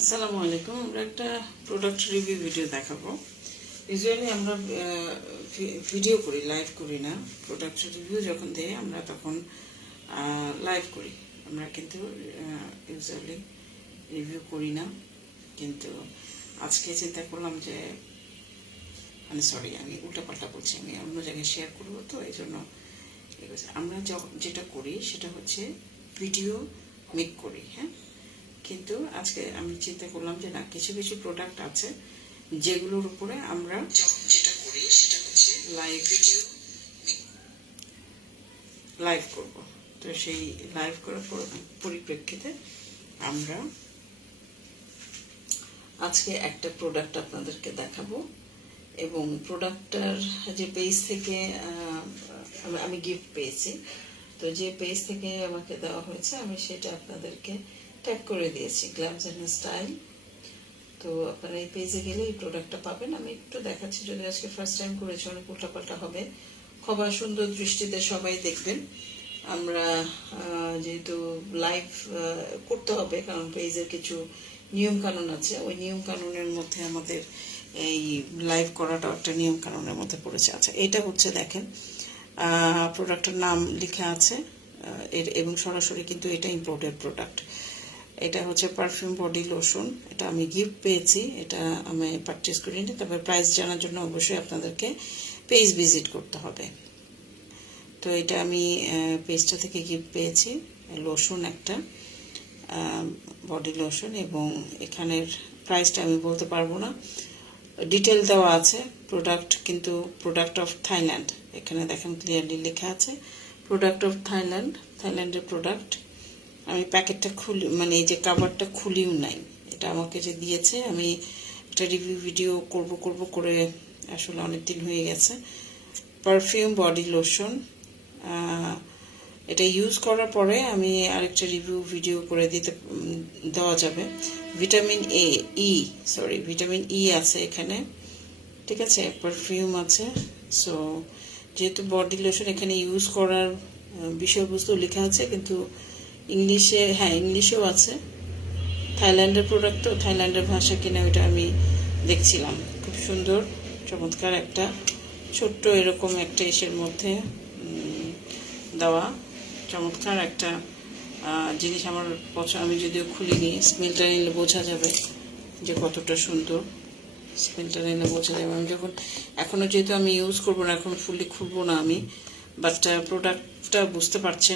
আসসালামু আলাইকুম। আমরা একটা প্রোডাক্ট রিভিউ ভিডিও দেখাবো। ইউজুয়ালি আমরা ভিডিও করি, লাইভ করি না। প্রোডাক্ট রিভিউ যখন দেই আমরা তখন লাইভ করি। আমরা কিন্তু ইউজুয়ালি রিভিউ করি না। কিন্তু আজকে চিন্তা করলাম যে আমি উল্টাপাল্টা বলছি, আমি অন্য জায়গায় শেয়ার করবো, তো এই জন্য আমরা যেটা করি সেটা হচ্ছে ভিডিও মেক করি। হ্যাঁ, কিন্তু আজকে আমি চিন্তা করলাম যে না, কিছু কিছু প্রোডাক্ট আছে যেগুলোর উপরে আমরা যেটা করি সেটা হচ্ছে লাইভ করব। তো সেই লাইভ করার পরিপ্রেক্ষিতে আমরা আজকে একটা প্রোডাক্ট আপনাদেরকে দেখাবো, এবং প্রোডাক্টটার যে পেজ থেকে আমি গিফট পেয়েছি, তো যে পেজ থেকে আমাকে দেওয়া হয়েছে আমি সেটা আপনাদেরকে ট্যাগ করে দিয়েছি, গ্ল্যামস এন্ড স্টাইল। তো আপনারা এই পেজে গেলে এই প্রোডাক্টটা পাবেন। আমি একটু দেখাচ্ছি, যদি আজকে ফার্স্ট টাইম করেছি অনেক উল্টাপাল্টা হবে, খবর সুন্দর দৃষ্টিতে সবাই দেখবেন। আমরা যেহেতু লাইভ করতে হবে, কারণ পেজের কিছু নিয়ম কানুন আছে, ওই নিয়ম কানুনের মধ্যে আমাদের এই লাইভ করাটা একটা নিয়ম কানুনের মধ্যে পড়েছে। আচ্ছা, এটা হচ্ছে দেখেন, প্রোডাক্টের নাম লেখা আছে এবং সরাসরি কিন্তু এটা ইম্পোর্টেড প্রোডাক্ট। এটা হচ্ছে পারফিউম বডি লোশন। এটা আমি গিফট পেয়েছি, এটা আমি পারচেস করিনি। তবে প্রাইস জানার জন্য অবশ্যই আপনাদেরকে পেজ ভিজিট করতে হবে। তো এটা আমি পেজটা থেকে গিফট পেয়েছি, লোশন একটা, বডি লোশন, এবং এখানের প্রাইসটা আমি বলতে পারবো না, ডিটেল দেওয়া আছে। প্রোডাক্ট কিন্তু প্রোডাক্ট অফ থাইল্যান্ড, এখানে দেখেন ক্লিয়ারলি লেখা আছে প্রোডাক্ট অফ থাইল্যান্ড, থাইল্যান্ডের প্রোডাক্ট। আমি প্যাকেটটা খুলি, মানে এই যে কাভারটা খুলিও নাই। এটা আমাকে যে দিয়েছে, আমি একটা রিভিউ ভিডিও করব করে আসলে অনেক দিন হয়ে গেছে। পারফিউম বডি লোশন, এটা ইউজ করার পরে আমি আরেকটা রিভিউ ভিডিও করে দেওয়া যাবে। ভিটামিন ভিটামিন ই আছে এখানে, ঠিক আছে, পারফিউম আছে। সো যেহেতু বডি লোশন, এখানে ইউজ করার বিষয়বস্তু লেখা আছে, কিন্তু ইংলিশে, হ্যাঁ ইংলিশেও আছে। থাইল্যান্ডের প্রোডাক্ট, তো থাইল্যান্ডের ভাষা কিনা ওইটা আমি দেখছিলাম। খুব সুন্দর চমৎকার একটা ছোট্ট এরকম একটা ইসের মধ্যে দেওয়া চমৎকার একটা জিনিস। আমার পছন্দ, আমি যদিও খুলিনি, স্মেলটা নিলে বোঝা যাবে যে কতটা সুন্দর। স্মেলটা নিলে বোঝা যাবে। আমি যখন এখনও যেহেতু আমি ইউজ করবো না, এখন ফুললি খুলবো না আমি, বাট প্রোডাক্টটা বুঝতে পারছেন।